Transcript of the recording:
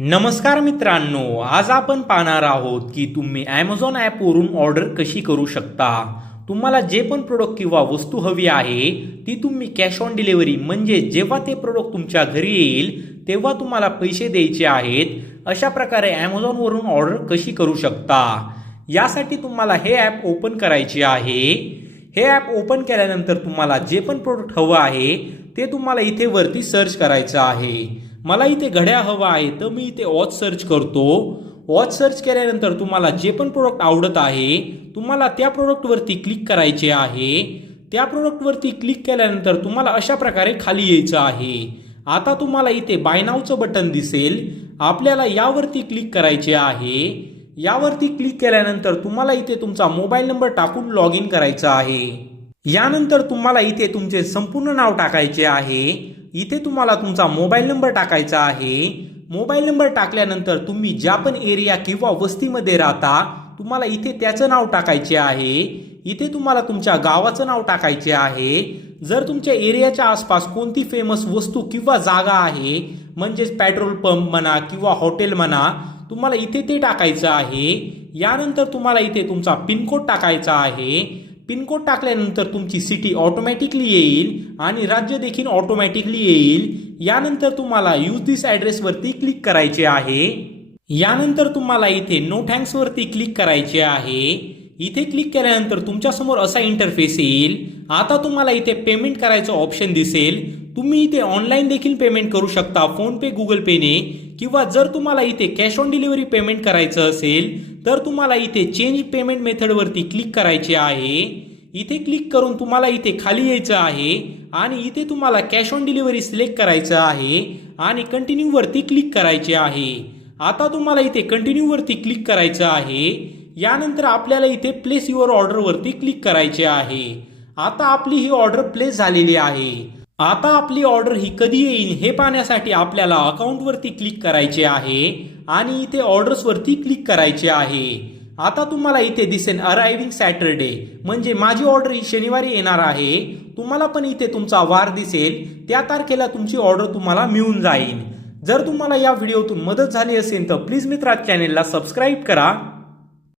नमस्कार मित्रांनो, आज आपण पाहणार आहोत की तुम्ही ॲमेझॉन ॲपवरून ऑर्डर कशी करू शकता। तुम्हाला जे पण प्रोडक्ट किंवा वस्तू हवी आहे ती तुम्ही कॅश ऑन डिलिव्हरी म्हणजे जेव्हा ते प्रोडक्ट तुमच्या घरी येईल तेव्हा तुम्हाला पैसे द्यायचे आहेत, अशा प्रकारे ॲमेझॉनवरून ऑर्डर कशी करू शकता। यासाठी तुम्हाला हे ॲप ओपन करायचे आहे। हे ॲप ओपन केल्यानंतर तुम्हाला जे पण प्रोडक्ट हवं आहे ते तुम्हाला इथे वरती सर्च करायचं आहे। मला इथे घड्याळ हवा आहे तर मी इथे वॉच सर्च करतो। वॉच सर्च केल्यानंतर तुम्हाला जे पण प्रोडक्ट आवडत आहे तुम्हाला त्या प्रोडक्टवरती क्लिक करायचे आहे। त्या प्रोडक्टवरती क्लिक केल्यानंतर तुम्हाला अशा प्रकारे खाली यायचं आहे। आता तुम्हाला इथे बाय नावचं बटन दिसेल, आपल्याला यावरती क्लिक करायचे आहे। यावरती क्लिक केल्यानंतर तुम्हाला इथे तुमचा मोबाईल नंबर टाकून लॉग इन करायचं आहे। यानंतर तुम्हाला इथे तुमचे संपूर्ण नाव टाकायचे आहे। इथे तुम्हाला तुमचा मोबाईल नंबर टाकायचा आहे। मोबाईल नंबर टाकल्यानंतर तुम्ही ज्या पण एरिया किंवा वस्तीमध्ये राहता तुम्हाला इथे त्याचं नाव टाकायचे आहे। इथे तुम्हाला तुमच्या गावाचं नाव टाकायचे आहे। जर तुमच्या एरियाच्या आसपास कोणती फेमस वस्तू किंवा जागा आहे म्हणजेच पेट्रोल पंप म्हणा किंवा हॉटेल म्हणा, तुम्हाला इथे ते टाकायचं आहे। यानंतर तुम्हाला इथे तुमचा पिनकोड टाकायचा आहे। पिनकोड टाकल्यानंतर तुमची सिटी ऑटोमॅटिकली येईल आणि राज्य देखील ऑटोमॅटिकली येईल। यानंतर तुम्हाला यूज दिस ॲड्रेसवरती क्लिक करायचे आहे। यानंतर तुम्हाला इथे नो थँक्सवरती क्लिक करायचे आहे। इथे क्लिक केल्यानंतर तुमच्यासमोर असा इंटरफेस येईल। आता तुम्हाला इथे पेमेंट करायचं ऑप्शन दिसेल। तुम्ही इथे ऑनलाईन देखील पेमेंट करू शकता, फोनपे गुगल पेने, किंवा जर तुम्हाला इथे कॅश ऑन डिलिव्हरी पेमेंट करायचं असेल तर तुम्हाला इथे चेंज पेमेंट मेथडवरती क्लिक करायचे आहे। इथे क्लिक करून तुम्हाला इथे खाली यायचं आहे आणि इथे तुम्हाला कॅश ऑन डिलिव्हरी सिलेक्ट करायचं आहे आणि कंटिन्यू वरती क्लिक करायचे आहे। आता तुम्हाला इथे कंटिन्यू वरती क्लिक करायचं आहे। यानंतर आपल्याला इथे प्लेस युअर ऑर्डर वरती क्लिक करायचे आहे। आता आपली ही ऑर्डर प्लेस झालेली आहे। आता आपली ऑर्डर ही कधी येईल हे पाहण्यासाठी आपल्याला अकाउंट वरती क्लिक करायचे आहे आणि इथे ऑर्डर्स वरती क्लिक करायचे आहे। आता तुम्हाला इथे दिसेल अरायव्हिंग सॅटरडे, म्हणजे माझी ऑर्डर ही शनिवारी येणार आहे। तुम्हाला पण इथे तुमचा वार दिसेल, त्या तारखेला तुमची ऑर्डर तुम्हाला मिळून जाईल। जर तुम्हाला या व्हिडिओतून मदत झाली असेल तर प्लीज मित्रा चॅनेलला सबस्क्राईब करा।